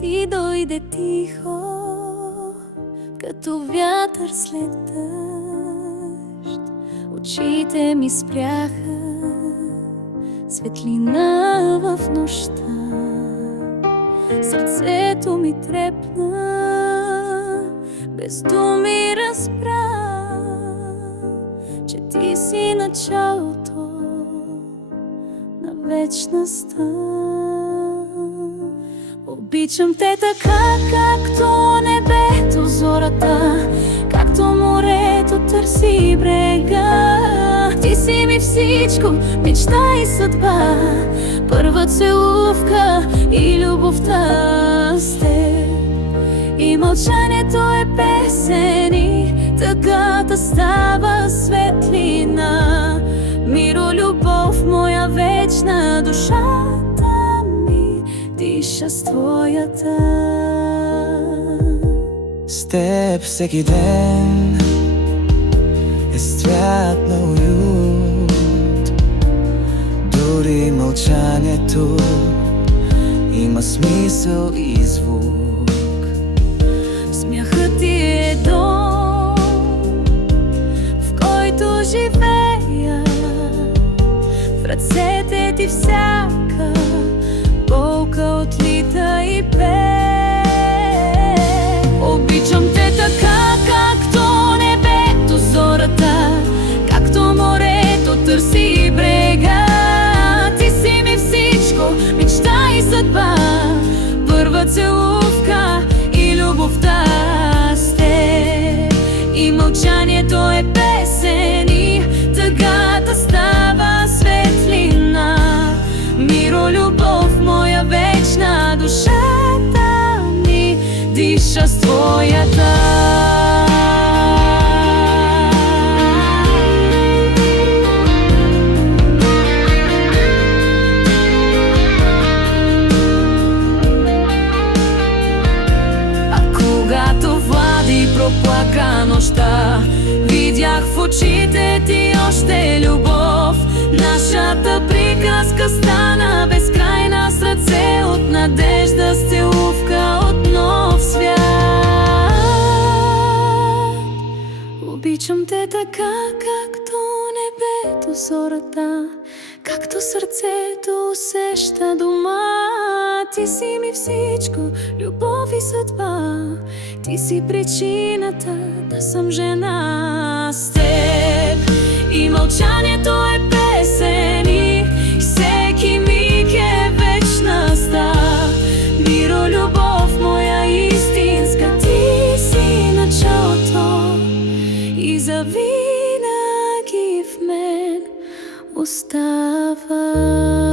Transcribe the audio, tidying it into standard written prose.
Ти дойде тихо, като вятър след дъжд. Очите ми спряха, светлина в нощта. Сърцето ми трепна, без думи разбра, че ти си началото на вечността. Обичам те така, както небето зората, както морето търси брега. Ти си ми всичко, мечта и съдба, първа целувка и любовта с теб. И мълчанието е песен и тъгата става светлина. Миро, любов, моя вечна, душата ми диша с твоята. С теб всеки ден е свят на уют. Дори мълчанието има смисъл и звук. Смяхът ти е дом, в който живея. В ръцете ти всяка болка отлита и пее. Обичам те така, както небето зората, както морето търси брега. Ти си ми всичко, мечта и съдба, първа целувка и любовта с теб. И мълчанието е песен и тъгата става светлина. Миро, любов, моя вечна, душата ми диша с твоята. Когато Влади проплака нощта, видях в очите ти още любов. Нашата приказка стана безкрайна, с ръце от надежда, с целувка от нов свят. Обичам те така, както небето зората, както сърцето усеща дома. Ти си ми всичко, любов и съдба, ти си причината да съм жена с теб. И мълчанието е песен и всеки миг е вечността. Миро, любов, моя истинска, ти си началото и завинаги в мен остава.